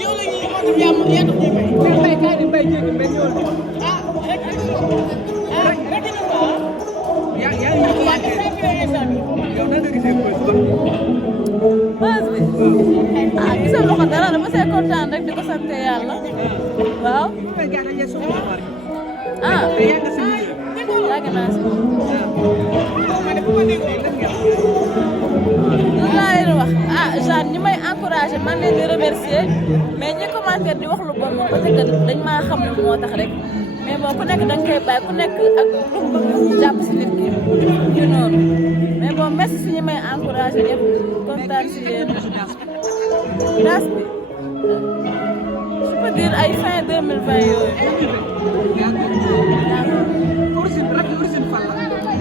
yow la ñuy mën a yaa tax ñuy bay. mais tey kaay di bay jéegi mbay ñëwal di. ah rek na ko yaa ngi ñu commencé yow nan nga gisee bës ba. bës bi ah gisal ma ko dara dama see kontaan rek di ko sant yàlla waaw. ah yàgg naa si. lu laa leen wax ah Jeanne ñi may encouragé man leen di remercier mais ñi commentaire di wax lu bon moom peut-être que dañ maa xam ne moo tax rek mais bon ku nekk dañ koy bàyyi ku nekk ak lu mu bëgg jàpp si nit ki ñu noonu mais bon merci si ñi may encouragé ñëpp kontaan si yéen. das bi je peux dire ay fin 2020 yooyu.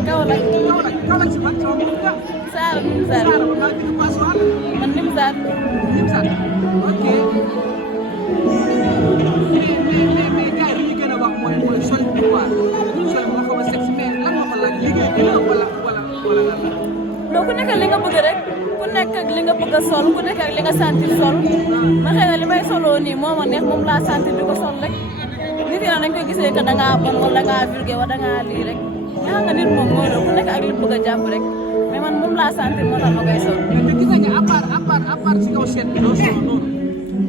Kaolack si man Saara Nimzaat man Nimzaat. ok mais gars yi li ñu gën a wax mooy sol bu baax sol moo xaw a sexy mais lan moo ko laaj liggéey bi la wala lan la. non ku nekk li nga bëgg rek ku nekk ak li nga bëgg a sol ku nekk ak li nga sentir sol ma xëy na li may soloo nii moo ma neex moom laa sentir di ko sol rek nit yi dañ koy gisee que da ngaa bon wala da ngaa vulgaire wala da ngaa lii rek nga xam nga nit moom mooy loolu ku nekk ak li mu bëgg a jàpp rek mais man moom laa sentir moo tax ma koy sol. mais gis nañu à part si kaw seen bi doo sol noonu.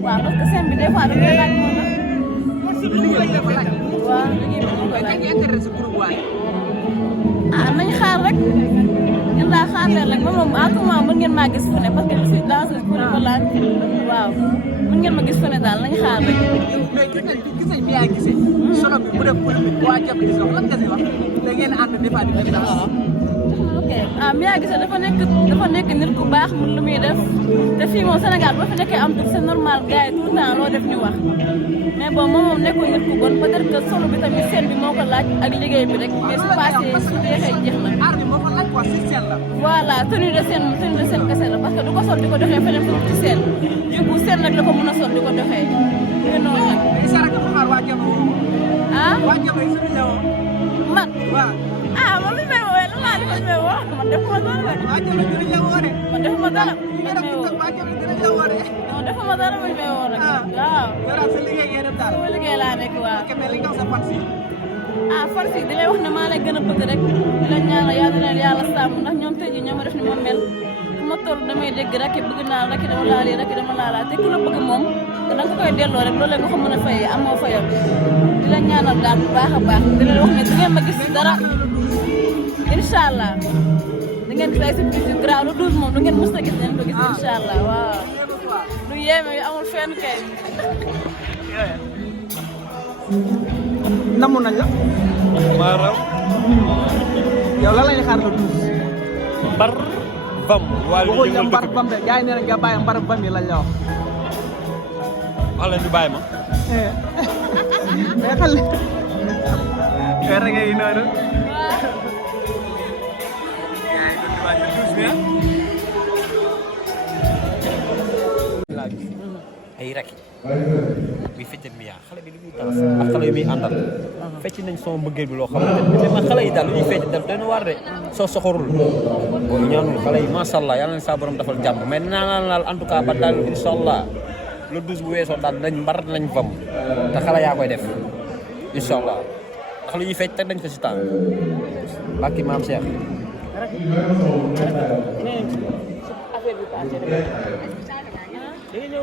waaw parce que seen bi des fois dañ koy laaj moo tax. liggéey bi dafa laaj. waaw liggéey bi moo koy mais laaj. kañ nga intéressé pour waay. ah nañ xaar rek ñun daal xaar leen rek moom à tout moment mën ngeen maa gis fu ne parce que je suis dans une pour ko laaj waaw mën ngeen ma gis fu ne daal nañ xaar rek. mais gis nañ bi yaa gisee. solo bi bu dee polémique waa jàpp di wax lan nga si wax da ngeen ànd des fois di def dara. ok ah Mia Guissé dafa nekk nit ku baax mun lu muy def te fii moom Sénégal boo fi nekkee am tur c'est normal gars yi tout le temps loo def ñu wax mais bon moom nekkul nit ku bon peut-être que solo bi tamit seen bi moo ko laaj ak liggéey bi rek mais su passé su jeexee jeex na. aar bi moo ko laaj quoi si seen la. voilà tenue de scène moom tenue de scène kese la parce que du ko sol di ko doxee feneen fu ci scène du coup scène nag la ko mën a sol di ko doxee te noonu nag. mais Sara dafa xaar waa Jabi. ah waa Jabi suñu ñëwoon. man waaw. ah man mi may woowee lan laa di ko may woo man defuma dara de. waa Jabi dinañ la woo de. man defuma dara ñu ngi man def may woo. waa Jabi dinañ la woo de. non defuma dara man may woo rek. waaw. yow sa liggéey ngeen def daal. sama liggéey laa nekk waaw. ok mais li nga wax sa fan si. ah farsi di lay wax ne maa lay gën a bëgg rek di la ñaanal yàlla na leen yàlla sàmm ndax ñoom tey jii ñoo ma def ni ma mel fu ma toll damay dégg rek bëgg naa rek dama laa lii rek dama laa laa te ku la bëgg moom da nga ko koy delloo rek loolu la nga ko mën a fayee amoo fayam di la ñaanal daal bu baax a baax di leen wax ne du ngeen ma gis dara incha allah da ngeen gis ay surprise yu grave le 12 moom du ngeen mës a gis ngeen ko gis incha allah waaw lu yéeme yu amul fenn kay. namu nañ la. maanaam. yow lan la ñuy xaar le 12. Mbar Bam. waa li waxuñ la ñu Mbar Bam de gars yi nee nañ nga bàyyi Mbar Bam yi lañ la wax. wax leen ñu bàyyi ma. mais xale. mais rek yi noonu. ay rek bi feccal Mia xale bi li muy dans ak xale yi muy àndal fecc nañ sama mbëggeel bi loo xamante ne mais xale yi daal lu ñuy fecc dal doy na waar de soo soxorul boo ñaanul xale yi macha allah yàlla na saa borom defal jàmm mais naanaan laal en tout cas ba daal incha allah le 12 bu weesoo daal nañ mbar nañ fam te xale yaa koy def incha allah ndax lu ñuy fecc teg nañ ko si temps bàkki maam Cheikh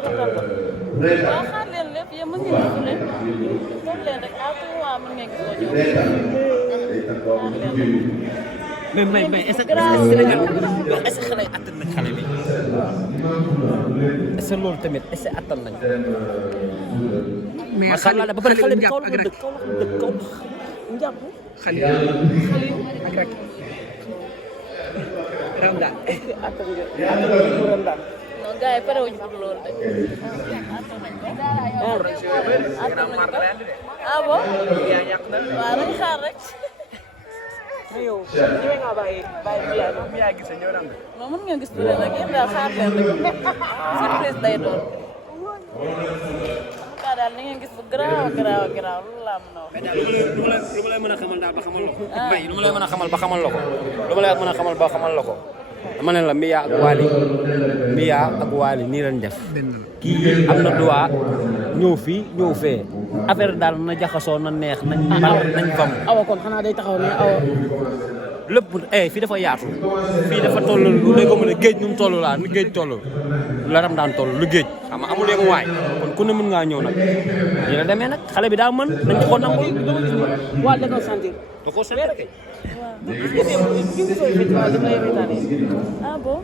waaw xaar leen lépp yéen mën ngeen gis leen toog leen rek à tout moment mën ngeen gis mais est-ce que Sénégal est-ce que xale yi attan nañ xale bi est-ce que loolu tamit est-ce que attan nañ mais macha allah ba pare xale bi kaw la ko dëkk kaw la ko dëkk kaw njàpp xale ak rek. Ramda. attan nga non gars yi pare wuñu pour loolu de. ah bon waaw nañu xaar rek. mais yow ñëwee nga bàyyi Mia Guissé ñëw Ramda. non mën ngeen gis lu leen rek yéen daal xaar leen rek surprise day doon. kaa daal ni ngeen gis bu garaaw loolu laa mën a wax. mais daal lu ma lay mën a xamal daal ba xamal la ko. mbay lu ma lay mën a xamal ba xamal la ko. lu ma lay mën a xamal ba xamal la ko. dama ne la Mia ak Wally Mia ak Wally nii lañ def kii am na droit ñëw fii ñëw fee affaire daal na jaxasoo na neex nañ fam awa kon xanaa day taxaw ne awa lépp fii dafa yaatu fii dafa toll lu léegi mën a géej nu mu toll laa nu géej toll la ram daan toll lu géej xam nga amul waay kon ku ne mën ngaa ñëw nag ñi la demee nag xale bi daa mën nañ ko nangul waa da ko sentir da koo sentir kay ah bon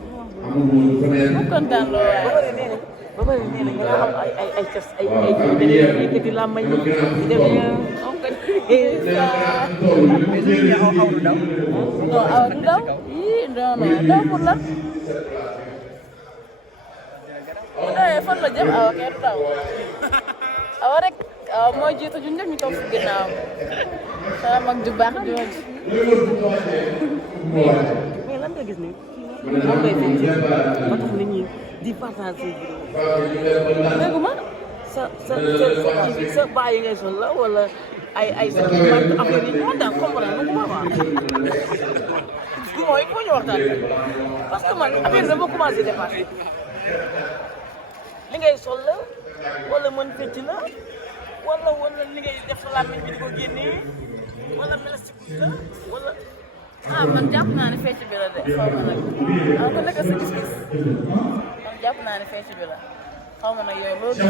mu kontaan lool waaye ba pare nee na nga am ay cas ay yëkkati la may di def non awa du daw ii non daw pour lan bu dawee fan la jëm awa kay du daw awa rek awa mooy jiitu ñun ñëpp ñu toog si ginnaaw sama mag ju baax jooju mais lan nga gis ni moom ngay fecc ba tax nit ñi di partager vidéo déggu ma sa bàyyi ngay sol la wala ay sa affaire yi man daal comprendre lu ma wax mooy ko ñu waxtaan parce que man affaire dama commencé dépasser li ngay sol la wala mën fecc la wala li ngay def sa làmmiñ bi di ko génnee wala melastique la wala man jàpp naa ne fecc bi la de xaw ma nag ku nekk sa gis-gis man jàpp naa ne fecc bi la xaw ma nag yow loolu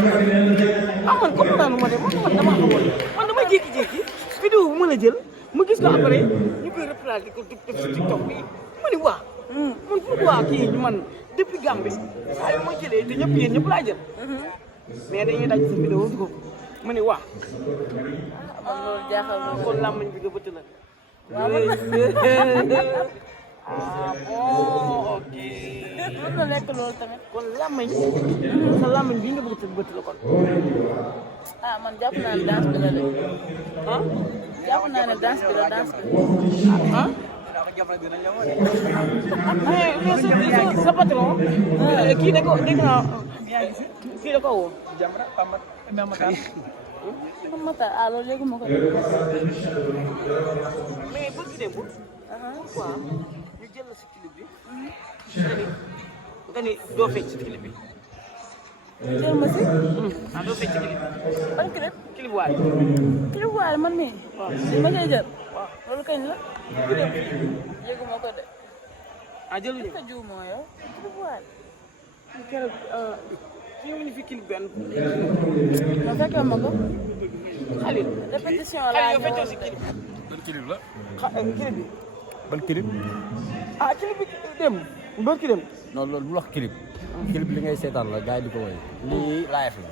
man comprendre ma de man dama xamoon man dama jékki-jékki vidéo bu mën a jël ma gis ko après ñu koy replacer ko def si TikTok bi ma ni waa man pourquoi kii man depuis Gambie saa yu ma jëlee te ñëpp yéen ñëpp laa jël mais dañuy daj sa vidéo ko ma ni waa man loolu jaaxal na kon làmmiñ bi nga bëtt la waaw man bon ok mën na nekk loolu tamit kon làmmiñ sa làmmiñ bi nga bëtt la kon man jàpp naa ne danse bi la de jàpp naa ne danse bi la danse bi mais sa patron kii da ko dégg naa kii da ko woo Mata loolu léegi ma ko mais bëgg dem pourquoi ñu jël la si clip bi nga ni doo fecc ci clip bi jël ma si doo fecc ci clip bi ban clip clip waay man mii si ma koy jël loolu kañ la yëgu ma ko de jëluñu ko jiw moo yow clip waay keroog ñëwuñu fi clip benn ma fekkee ma ko Khalil répétition Khalil laa yow feccoo ñëwoon si clip ban clip la clip bi ban clip clip bi dem mbër ki dem non loolu bu wax clip clip li ngay seetaan la gars yi di ko woy lii live la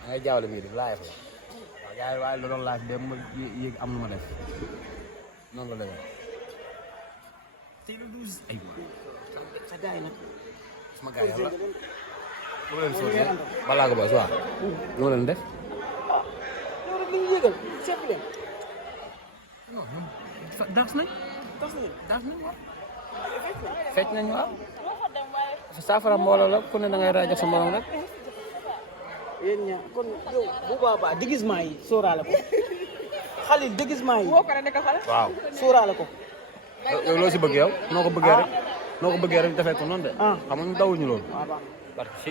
da ngay jaawale mbir live la waaw gars yi waaye la doon live dem ma yéeg am na ma def noonu la demee tey le 12 ay sa gars yi nag sama gars yi la lu ma leen sootee balaa ko ba soir lu ma leen def yow rek li ñu yëgal seet leen daas nañ daas nañ waaw fecc nañ waaw saafara mbooloo la ku ne da ngay rajo sa morom rek yéen ñaa kon yow bu boobaa déguisement yi sóoraale ko Khalil déguisement yi waaw sóoraale ko yow loo si bëgg yow noo ko bëggee rek defee ko noonu de xam nga ñu dawuñu loolu waaw baax parce que